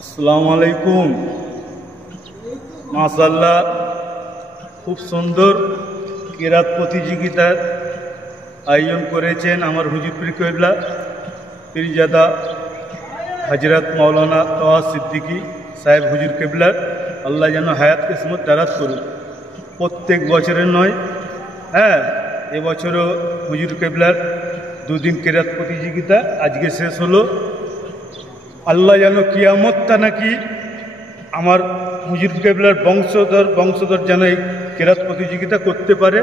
আসসালামু আলাইকুম। মাশাআল্লাহ, খুব সুন্দর কিরাত প্রতিযোগিতার আয়োজন করেছেন আমার হুজুর পীর কেবলা পীরজাদা হজরত মৌলানা তোহা সিদ্দিকী সাহেব হুজুর কেবলার। আল্লাহ যেন হায়াত কিসমত দারাজ করুন। প্রত্যেক বছরের নয়, এবছরও হুজুর কেবলার দুদিন কিরাত প্রতিযোগিতা আজকে শেষ হলো। আল্লাহ যেন কিয়ামতটা নাকি আমার হুজুর কেবলার বংশধর যেন এই কিরাত প্রতিযোগিতা করতে পারে।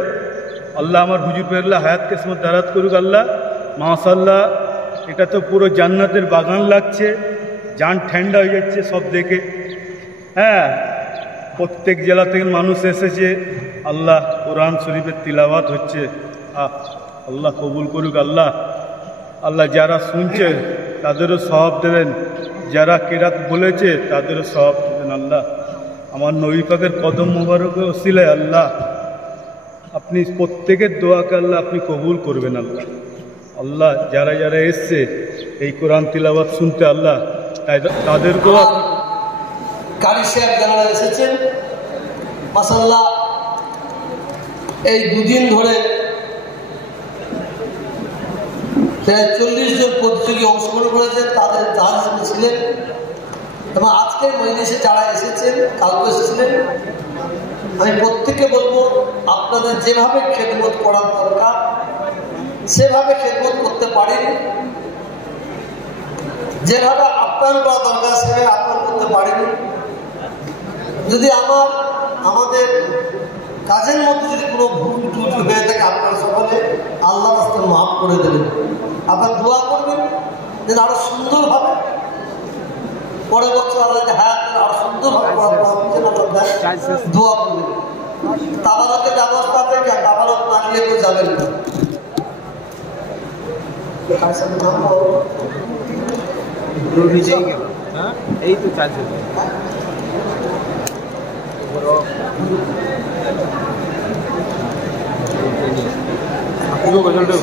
আল্লাহ আমার হুজুর কেবলা হায়াত কিসমত দারাজ করুক। আল্লাহ মাশাআল্লাহ, এটা তো পুরো জান্নাতের বাগান লাগছে, জান ঠান্ডা হয়ে যাচ্ছে সব দেখে। প্রত্যেক জেলা থেকে মানুষ এসেছে। আল্লাহ কোরআন শরীফের তিলাওয়াত হচ্ছে। আল্লাহ কবুল করুক। আল্লাহ যারা শুনছে তাদেরও সওয়াব দেবেন, যারা কিরাত বলেছে তাদেরও সওয়াব দেবেন। আল্লাহ আমার নবী পাকের কদম মোবারকের ওসিলায় আল্লাহ আপনি প্রত্যেকের দোয়াকে আল্লাহ আপনি কবুল করবেন। আল্লাহ যারা যারা এসছে এই কোরআন তিলাওয়াত শুনতে, আল্লাহ তাদেরকেও কারি সাহেব যারা এসেছেন মাশাআল্লাহ, এই দুদিন ধরে প্রায় 40 জন প্রতিযোগী অংশগ্রহণ করেছেন, তাদের জাহাজ ছিলেন। এবং আজকের মজলিসে যারা এসেছেন, কালকে এসেছিলেন, আমি প্রত্যেককে বলবো আপনাদের যেভাবে খেদমত করার দরকার সেভাবে খেদমত করতে পারেন, যেভাবে আপ্যায়ন করা দরকার সেভাবে আপ্যায়ন করতে পারেন। যদি আমাদের কাজের মধ্যে যদি কোনো ভুল ত্রুটি হয়ে থাকে আপনারা সকলে আল্লাহর রাস্তায় মাফ করে দেবেন। আপনারা দোয়া করবেন যেন আরো সুন্দরভাবে পরের বছর আল্লাহ হায়াত আরো সুন্দরভাবে দোয়া করবেন। তাবারকের ব্যবস্থা থেকে তাবারক না নিয়ে কেউ যাবেন না। এই তো চাইছে আপনি গজলটা